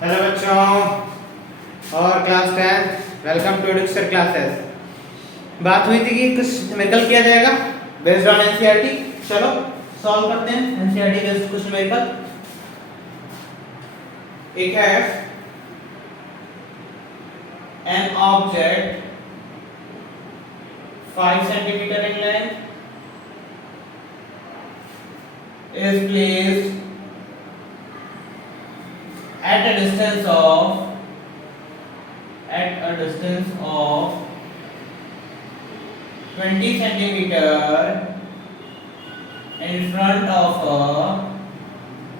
Hello बच्चों और class 10 welcome to education classes. बात हुई थी कि कुछ न्यूमेरिकल किया जाएगा बेस्ड ऑन एनसीईआरटी। चलो सॉल्व करते हैं एनसीईआरटी बेस्ड कुछ न्यूमेरिकल। एक है an object 5 centimetre in length is placed at a distance of 20 centimeter in front of a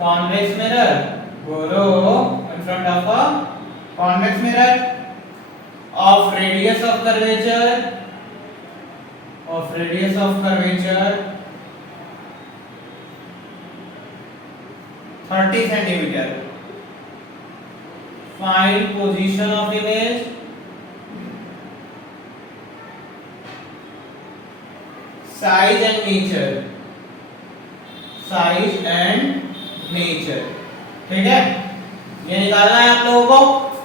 convex mirror. बोलो, in front of a convex mirror of radius of curvature 30 centimeter. Find position of image, size and nature. ठीक है, ये निकालना है आप लोगों को।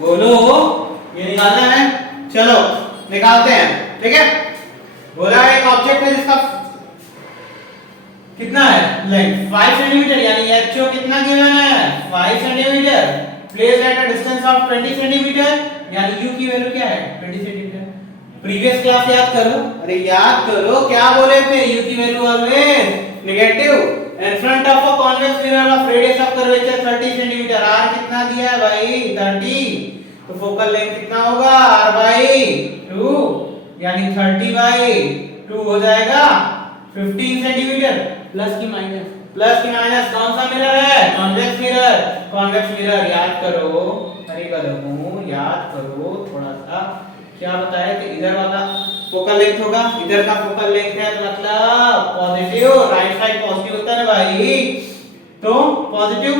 बोलो, ये निकालना है। चलो निकालते हैं। ठीक है, बोला एक ऑब्जेक्ट है जिसका कितना है लेंथ 5 सेंटीमीटर, यानी एचओ कितना गिवन है 5 centimetre, place at a distance of 20 centimetre, यानी यू की वैल्यू क्या है 20 सेंटीमीटर। प्रीवियस क्लास याद करो, अरे याद करो क्या बोले थे, यू की value always negative in front of a convex mirror of radius of curvature 30 centimetre. R कितना दिया है भाई 30, तो फोकल लेंथ कितना होगा r बाई 2, यानी 30/2 हो जाएगा 15 सेंटीमीटर। प्लस की माइनस कौन सा मिरर है कॉन्वेक्स मिरर याद करो। अरे गलत याद करो थोड़ा सा। क्या बताया कि इधर वाला फोकल लेंथ होगा, इधर का फोकल लेंथ है मतलब पॉजिटिव, राइट साइड पॉजिटिव होता है ना भाई, तो positive.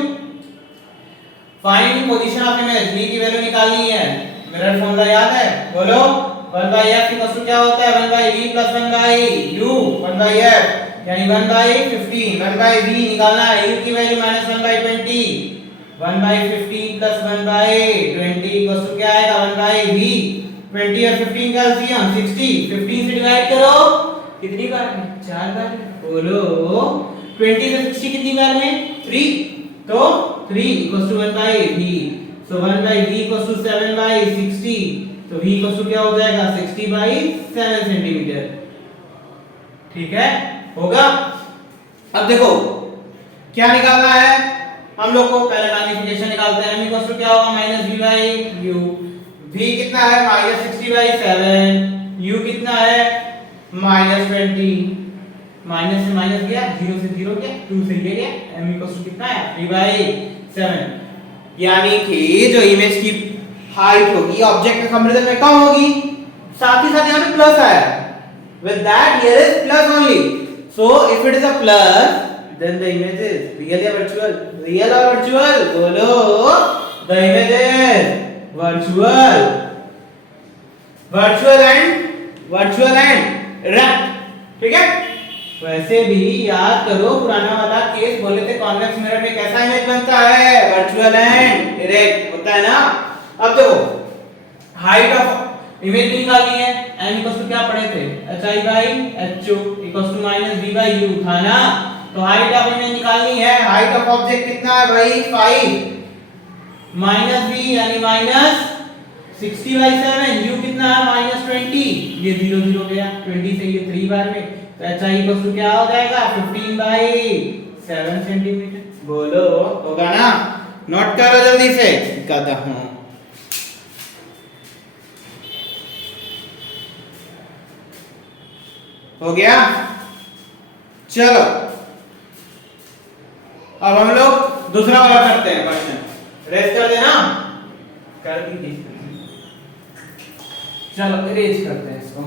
Find position of image, v की वैल्यू निकालनी है। मिरर फॉर्मूला याद है, बोलो 1/f इक्वल टू क्या होता है 1/v + 1/u 1/f, यानी 1/15 1/v निकालना है। u की वैल्यू -1/20, 1/15 + 1/20 इक्वल टू क्या आएगा 1/v। 20 और 15 का एलसीएम 60, 15 से डिवाइड करो कितनी बार में 4 बार में। बोलो 20 से 60 कितनी बार में 3, तो 3 equal to 1/v, so 1/v equal to 7/60, तो v इक्वल टू क्या हो जाएगा 60/7 सेंटीमीटर। ठीक है, होगा। अब देखो क्या निकालना है हम लोग को, पहले मैग्नीफिकेशन निकालते हैं। m इक्वल टू क्या होगा -v/u, v कितना है -60/7, u कितना है -20, माइनस से माइनस गया, 0 से 0 गया, 2 से ये गया, m इक्वल टू कितना है 3/7, यानी कि जो इमेज की हाइट होगी ऑब्जेक्ट के कंपैरिजन में कम होगी। साथ ही साथ यहां पे प्लस आया, with that here is plus only, so if it is a plus then the image is real or virtual, बोलो the image is virtual and right। ठीक है, वैसे भी याद करो पुराना वाला केस, बोले थे कॉन्वेक्स मिरर में कैसा इमेज बनता है वर्चुअल एंड डायरेक्ट होता है ना। अब देखो हाइट ऑफ इमेज निकालनी है, m इक्वल टू क्या पढ़े थे hi/ho इक्वल टू -v/u था ना, तो हाइट ऑफ इमेज निकालनी है। हाइट ऑफ ऑब्जेक्ट कितना है भाई 5 -v यानी -60/7, u कितना है -20, ये 0 0 गया, 20 से ये 3 बार में, तो hi इक्वल टू क्या हो जाएगा 15/7 सेंटीमीटर। बोलो होगा ना, नोट करो जल्दी से गधा हूं। हो गया, चलो अब हम लोग दूसरा वाला करते हैं क्वेश्चन। रेस कर देना, कर दीजिए। चलो रेस करते हैं इसको।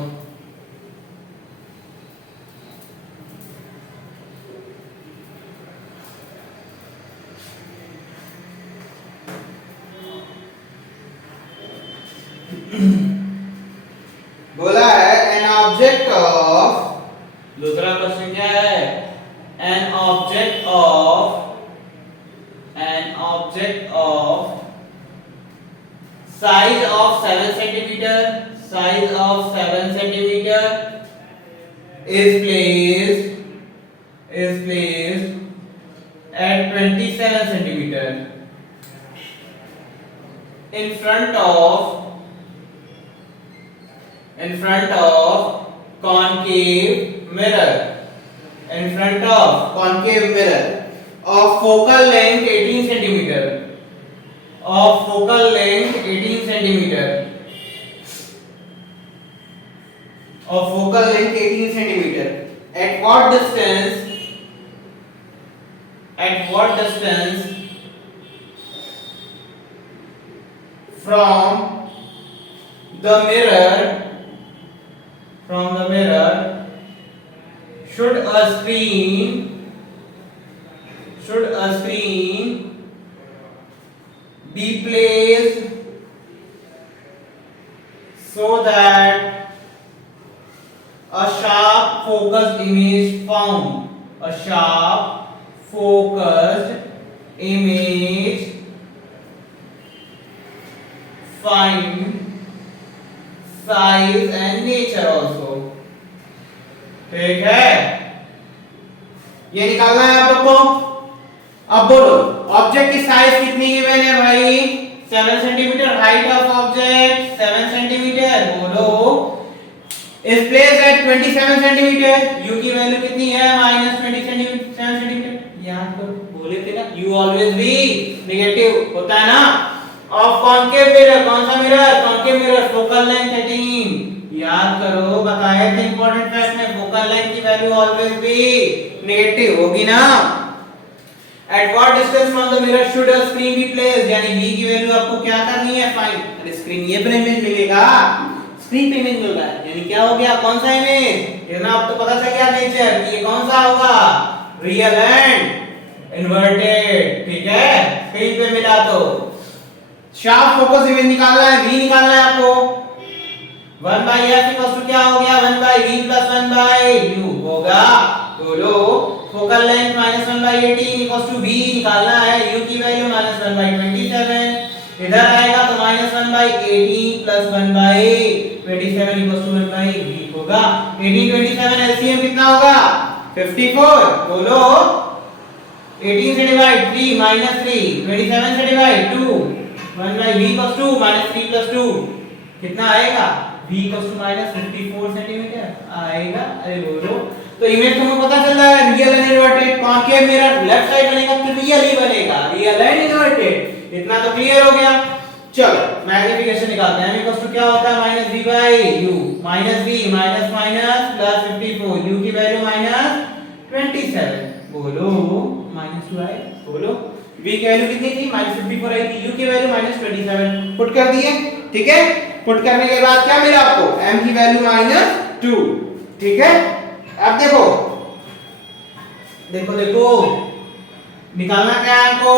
बोला है एन ऑब्जेक्ट ऑफ, दूसरा क्वेश्चन क्या है an object of size of 7 centimeter, size of 7 centimeter is placed at 27 centimeter in front of concave mirror, of focal length 18 centimeter, at what distance from the mirror should a screen be placed so that a sharp focused image found, find size and nature also. ठीक है, ये निकालना है आप लोग को। अब बोलो ऑब्जेक्ट की साइज कितनी गिवन है भाई? 7 centimetre. Height of object 7 centimetre. बोलो is placed at 27 centimetre. u की वैल्यू कितनी है? -27 सेंटीमीटर। याद करो, बोले थे ना u ऑलवेज बी नेगेटिव होता है ना। ऑफ कॉनकेव मिरर, कौन सा mirror? Concave mirror, focal length 18। याद करो, बताया था इंपॉर्टेंट फैक्ट में, फोकल लेंथ की वैल्यू ऑलवेज बी नेगेटिव होगी ना। At what distance from the mirror should a screen be placed? यानी v की वैल्यू आपको क्या करनी है? फाइंड। अरे स्क्रीन ये पर इमेज मिलेगा, स्क्रीन पे इमेज मिल रहा है, यानी क्या हो गया? कौन सा इमेज? ये ना आपको पता चल गया नेचर कि ये कौन सा होगा? Real and inverted. ठीक है, स्क्रीन पे मिला तो शार्प फोकस इमेज निकालना है, v निकालना है आपको। 1/f इक्वल्स टू क्या हो गया? 1/v प्लस 1/u होगा। बोलो focal length -1/18 equals to v निकालना है, u की वैल्यू -1/27। इधर आएगा तो -1/18 प्लस 1/27 इक्वल्स टू 1/v होगा। 18 27 एलसीएम कितना होगा? 54। बोलो 18 से डिवाइड 3 -3, 27 से divide 2, 1/v equals to -3 plus 2 कितना आएगा? v इक्वल्स टू -54 सेंटीमीटर आएगा। अरे बोलो, तो इमेज तुम्हें पता चल रहा है, real and inverted. Concave mirror left side बनेगा तो रियल ही बनेगा, रियल एंड इन्वर्टेड। इतना तो क्लियर हो गया। चलो मैग्निफिकेशन निकालते हैं। m इक्वल्स टू क्या होता है? -v/u, -v minus minus plus 54, u की वैल्यू -27। बोलो -2 आए। बोलो v की वैल्यू कितनी थी? -54 आई थी, u की वैल्यू -27 पुट कर दिए। ठीक है, पुट करने के बाद क्या मिला आपको? m की वैल्यू -2। ठीक है, अब देखो निकालना क्या है आपको?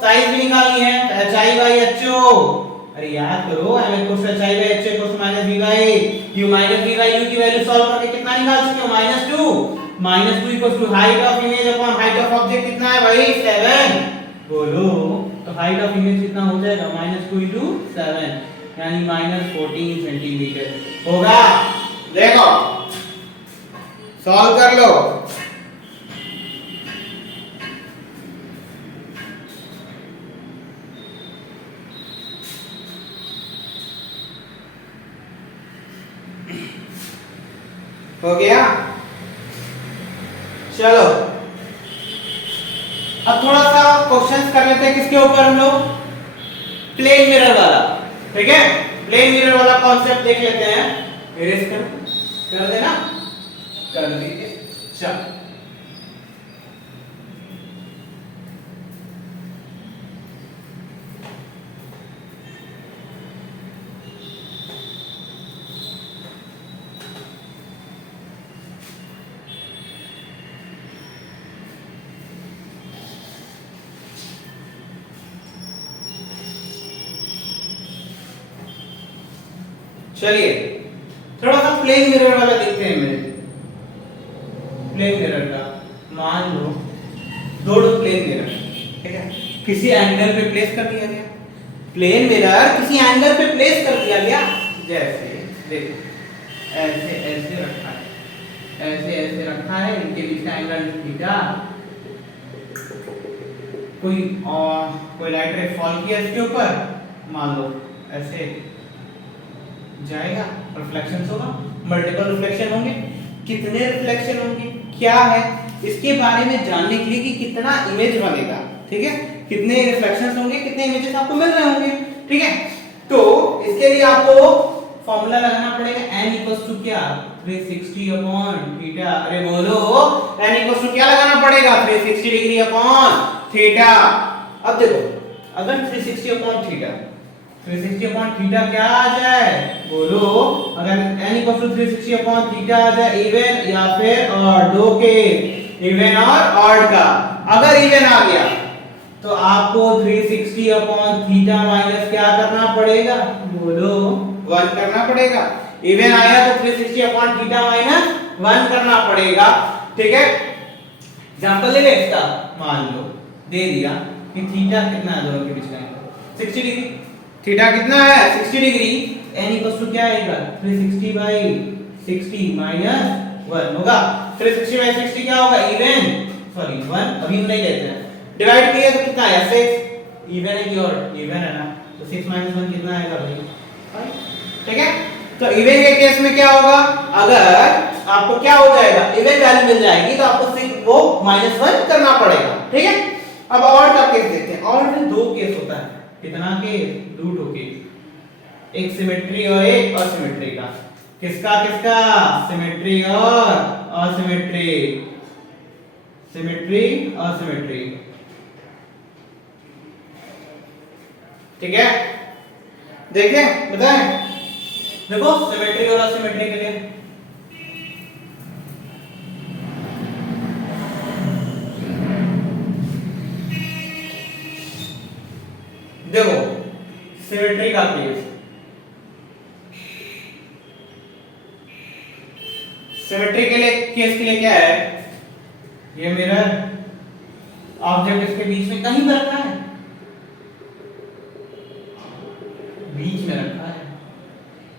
साइज भी निकालनी है, तो hi/ho। अरे याद करो, m equals to hi/ho equals -v/u, -v/u की वैल्यू सॉल्व करके कितना निकाल सकते हो? -2। -2 equals to height of image upon height of object कितना है भाई? 7। बोलो तो हाइट ऑफ इमेज कितना हो जाएगा? -2 into 7 यानी -14 सेंटीमीटर होगा। देखो सॉल्व कर लो। हो गया। चलो अब थोड़ा सा क्वेश्चंस कर लेते हैं किसके ऊपर हम लोग? प्लेन मिरर वाला। ठीक है, प्लेन मिरर वाला कॉन्सेप्ट देख लेते हैं। इरेज कर देना, कर दीजिए। चलो चलिए थोड़ा सा प्लेन मिरर वाला देखते हैं। मेरे प्लेन मिरर का मान लो दो प्लेन मिरर, ठीक है, किसी एंगल पे प्लेस कर दिया गया। प्लेन मिरर किसी एंगल पे प्लेस कर दिया गया, जैसे देखो ऐसे ऐसे रखा है, ऐसे ऐसे रखा है, इनके बीच का एंगल थीटा, कोई लाइट रे फॉल किया इसके ऊपर, मान लो ऐसे जाएगा, रिफ्लेक्शन होगा, मल्टीपल रिफ्लेक्शन होंगे, कितने रिफ्लेक्शन होंगे क्या है इसके बारे में जानने के लिए कि कितना इमेज बनेगा, ठीक है, कितने रिफ्लेक्शंस होंगे, कितने इमेजेस आपको मिल रहे होंगे, ठीक है। तो इसके लिए आपको फॉर्मूला लगाना पड़ेगा n इक्वल्स टू क्या 360 अपॉन थीटा, अरे बोलो n इक्वल्स टू क्या लगाना पड़ेगा 360 डिग्री अपॉन थीटा। अब देखो अगर 360 अपॉन थीटा, 360 अपॉन थीटा क्या आ जाए, बोलो अगर n equals to 360 upon theta आ जाए इवन या फिर ऑड, दो के इवन और ऑड का, अगर इवन आ गया तो आपको 360 अपॉन थीटा माइनस क्या करना पड़ेगा, बोलो 1 करना पड़ेगा, इवन आया तो 360 अपॉन थीटा माइनस 1 करना पड़ेगा, ठीक है। एग्जांपल ले ले इसका, मान लो दे दिया कि थीटा कितना है दोनों के बीच का एंगल 60 डिग्री, थीटा कितना है 60 डिग्री, n इक्वल्स टू क्या आएगा 360 बाय 60 माइनस 1 होगा, 360 बाय 60 क्या होगा इवन, सॉरी 1 अभी हम नहीं लेते हैं, डिवाइड किया तो कितना आया 6, इवन है कि ऑड, इवन है ना, तो 6 माइनस 1 कितना आएगा भाई 5, ठीक है। तो इवन के केस में क्या होगा, अगर आपको क्या हो जाएगा इवन वैल्यू मिल जाएगी तो आपको वो -1 करना पड़ेगा, ठीक है। अब ऑड का केस देखते हैं, ऑड में दो केस होता है, कितना के, दो ठो के, एक सिमेट्री और एक असिमेट्री का, किसका किसका, सिमेट्री और असिमेट्री, सिमेट्री असिमेट्री, ठीक है। देखें बताएं, देखो सिमेट्री और असिमेट्री के लिए देखो सिमेट्री का केस, सिमेट्री के लिए केस के लिए क्या है, ये मिरर ऑब्जेक्ट इसके बीच में कहीं पर रखा है, बीच में रखा है,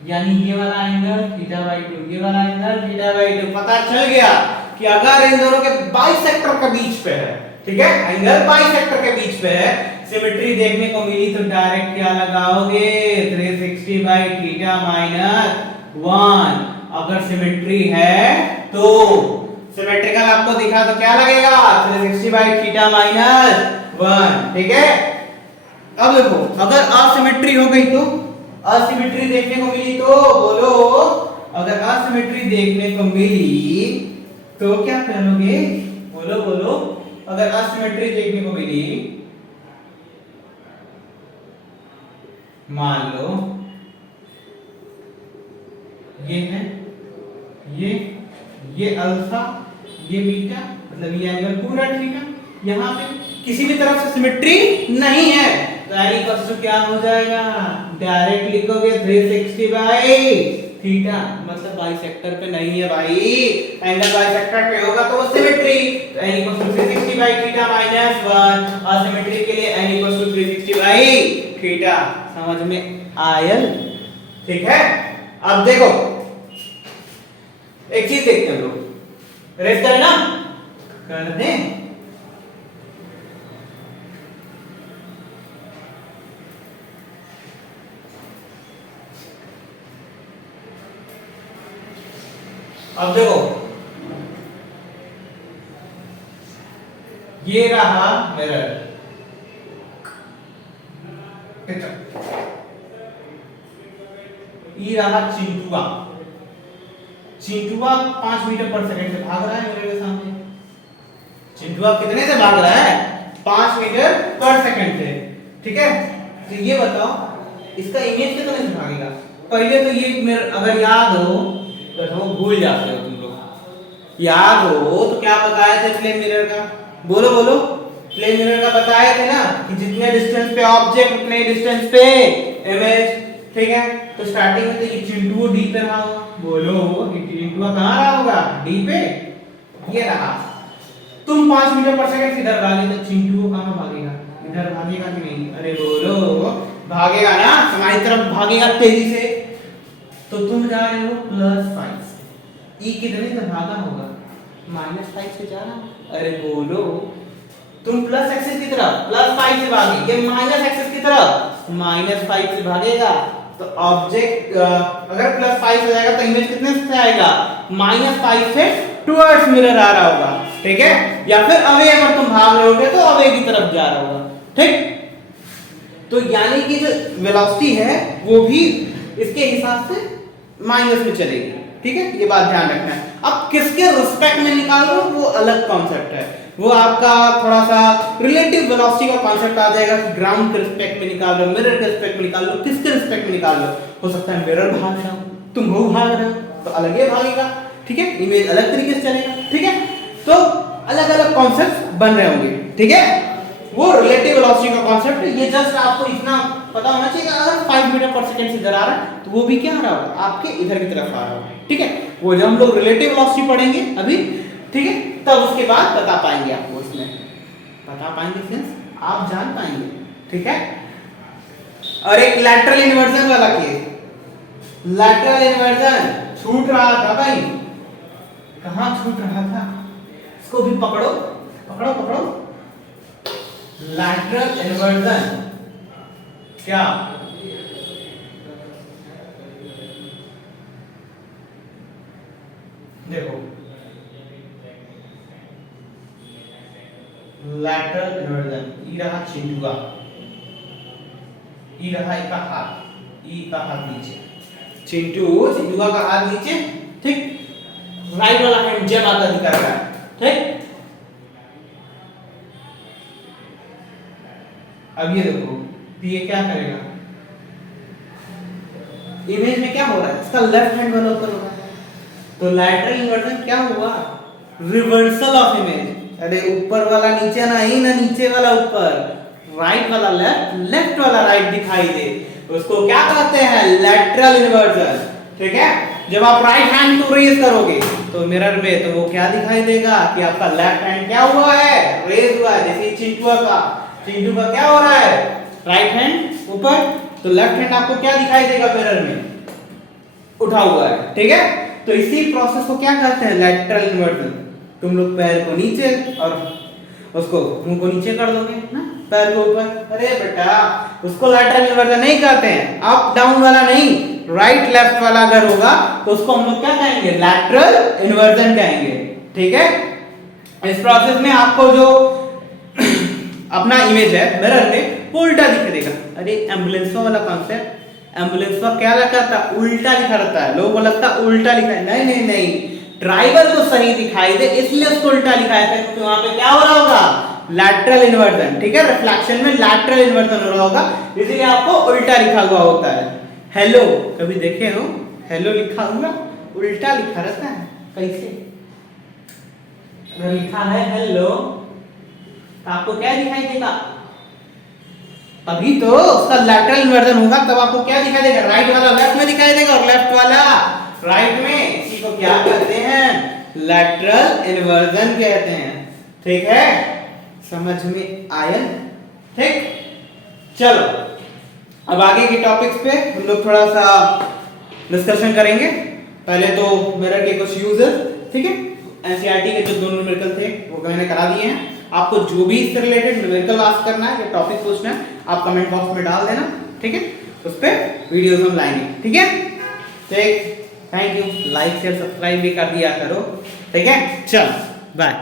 यानी ये वाला एंगल θ/2, ये वाला एंगल θ/2, पता चल गया कि अगर इन दोनों के बाइसेक्टर के बीच पे है, ठीक है, एंगल बाइसेक्टर के बीच पे है, सिमेट्री देखने को मिली तो डायरेक्ट क्या लगाओगे 360 बाय थीटा माइनस 1, अगर सिमेट्री है तो सिमेट्रिकल आपको दिखा तो क्या लगेगा 360 बाय थीटा माइनस 1, ठीक है। अब देखो अगर असिमेट्री हो गई तो, असिमेट्री देखने को मिली तो बोलो, अगर असिमेट्री देखने को मिली तो क्या करोगे, बोलो बोलो, अगर असिमेट्री देखने को मिली, मान लो ये है, ये अल्फा, ये बीटा, मतलब ये एंगल पूरा थीटा, यहां पे किसी भी तरफ से सिमेट्री नहीं है तो n इक्वल्स टू क्या हो जाएगा, डायरेक्ट लिखोगे 360 बाय थीटा, मतलब बाइसेक्टर पे नहीं है भाई, एंगल बाइसेक्टर पे होगा तो वो सिमेट्री, तो n equals to 360 by theta minus 1, asymmetry के लिए n equals to 360 by theta, समझ में आयल, ठीक है। अब देखो एक चीज देखते हैं लोग, रेस करें ना, कर दें, अब देखो ये रहा मिरर, ये रहा चिंटुआ, चिंटुआ 5 मीटर पर सेकंड से भाग रहा है मेरे के सामने, चिंटुआ कितने से भाग रहा है 5 मीटर पर सेकंड से, ठीक है। तो ये बताओ इसका इमेज कितने से भागेगा, पहले तो ये मेरे अगर याद हो तो भूल जाते हो तुम लोग, याद हो तो क्या बताए थे प्लेन मिरर का, बोलो बोलो, प्लेन मिरर का बताए थे ना कि जितने डिस्टेंस पे ऑब्जेक्ट उतने डिस्टेंस पे इमेज, ठीक है। तो स्टार्टिंग में तो ये चिंटू डी पे रहा होगा, बोलो ये चिंटू कहां रहा होगा डी पे, ये रहा, तुम 5 मीटर पर सेकंड इधर भागे तो चिंटू कहां भागेगा, इधर भागेगा कि नहीं, अरे बोलो भागेगा ना, हमारी तरफ भागेगा तेजी से, तो तुम जा रहे हो +5 से। ई कितने से भागा होगा? -5 से जा रहा। अरे बोलो, तुम प्लस एक्सिस की तरफ +5 से भागे, ये माइनस एक्सिस की तरफ -5 से भागेगा। तो ऑब्जेक्ट अगर +5 से जाएगा तो इमेज कितने से आएगा? -5 से टुवर्ड्स मिरर आ रहा होगा, ठीक है। या फिर अवे अगर तुम भाग रहे होगे तो अवे की तरफ जा रहा होगा, ठीक। तो यानी कि जो वेलोसिटी है वो भी इसके हिसाब से माइनस में चलेगी, ठीक है। ये बात ध्यान रखना है। अब किसके रिस्पेक्ट में निकाल रहे हो वो अलग कॉन्सेप्ट है, वो आपका थोड़ा सा रिलेटिव वेलोसिटी का कॉन्सेप्ट आ जाएगा कि ग्राउंड के रिस्पेक्ट में निकाल लो, मिरर के रिस्पेक्ट में निकाल लो, किसके रिस्पेक्ट में निकाल लो। हो सकता है मिरर भाग रहा हो, तुम हो भाग रहे हो तो अलग ही भागेगा, ठीक है, इमेज अलग तरीके से चलेगा, ठीक है। तो अलग अलग कॉन्सेप्ट बन रहे होंगे, ठीक है। वो रिलेटिव वेलोसिटी का कॉन्सेप्ट है। ये जस्ट आपको इतना पता होना चाहिए कि अगर 5 मीटर पर सेकंड से इधर आ रहा है तो वो भी क्या आ रहा होगा? आपके इधर की तरफ आ रहा होगा, ठीक है। वो जब हम लोग रिलेटिव वेलोसिटी पढ़ेंगे अभी, ठीक है, तब उसके बाद बता पाएंगे आपको, इसमें बता पाएंगे सेंस आप जान पाएंगे, ठीक है। और एक लैटरल इन्वर्जन वाला केस, लैटरल इन्वर्जन छूट रहा था भाई, कहां छूट रहा था? इसको भी पकड़ो पकड़ो पकड़ो। लैटरल इन्वर्जन क्या? देखो लैटरल इन्वर्जन, ई रहा चिंटुआ, ई रहा इसका हाथ, ई का हाथ नीचे, चिंटुआ का हाथ नीचे, ठीक। राइट वाला हैंड जब आता दिखा रहा है, ठीक। अब ये देखो ये क्या करेगा, इमेज में क्या हो रहा है? इसका लेफ्ट हैंड वाला ऊपर होगा, तो लैटरल इन्वर्जन क्या हुआ? Reversal of image. अरे ऊपर वाला नीचे नहीं, ना नीचे वाला ऊपर, राइट वाला लेफ्ट, लेफ्ट वाला राइट दिखाई दे, उसको क्या कहते हैं? लैटरल इन्वर्जन, ठीक है। जब आप राइट हैंड को रेज करोगे तो मिरर में तो वो क्या दिखाई देगा कि आपका लेफ्ट हैंड क्या हुआ है? रेज हुआ है। जैसे चिंटू का क्या हो रहा है? राइट हैंड ऊपर, तो लेफ्ट हैंड आपको क्या दिखाई देगा मिरर में? उठा हुआ है, ठीक है। तो इसी प्रोसेस को क्या कहते हैं? Lateral inversion. तुम लोग पैर को नीचे और उसको मुंह को नीचे कर दोगे ना, पैर को ऊपर, अरे बेटा उसको लैटरल इन्वर्जन नहीं कहते हैं, अप डाउन वाला नहीं, राइट लेफ्ट वाला अगर होगा तो उसको हम लोग क्या कहेंगे? लैटरल इन्वर्जन कहेंगे, ठीक है। इस प्रोसेस में आपको जो अपना इमेज है मिरर में वो उल्टा दिख देगा। अरे एम्बुलेंस वाला कॉन्सेप्ट, एम्बुलेंस का क्या लिखा था? उल्टा लिखा रहता है, लोगों को लगता है उल्टा लिखा है, नहीं नहीं नहीं, ड्राइवर को सही दिखाई दे इसलिए उसको उल्टा लिखाया था, क्योंकि वहां पे क्या हो रहा होगा? लैटरल इन्वर्जन, ठीक है। रिफ्लेक्शन में लैटरल इन्वर्जन हो रहा होगा, इसलिए आपको उल्टा लिखा हुआ होता है। हेलो कभी देखे हो हेलो लिखा हुआ उल्टा लिखा रहता है? कैसे? अगर लिखा है हेलो तो आपको क्या दिखाई देगा? तभी तो उसका लैटरल इन्वर्जन होगा, तब आपको क्या दिखाई देगा? राइट वाला लेफ्ट में दिखाई देगा और लेफ्ट वाला राइट में। इसी को क्या कहते हैं? लैटरल इन्वर्जन कहते हैं, ठीक है। समझ में आया? ठीक, चलो अब आगे के टॉपिक्स पे हम लोग थोड़ा सा डिस्कशन करेंगे। पहले तो मिरर के कुछ यूजेस, ठीक है। एनसीईआरटी के जो दोनों न्यूमेरिकल थे वो मैंने करा दिए हैं। आपको जो भी इससे रिलेटेड न्यूमेरिकल आस्क करना है या टॉपिक पूछना है आप कमेंट बॉक्स में डाल देना, ठीक है। उस पे वीडियोस हम लाएंगे, ठीक है। ठीक, thank you. Like share subscribe भी कर दिया करो, ठीक है। चलो बाय।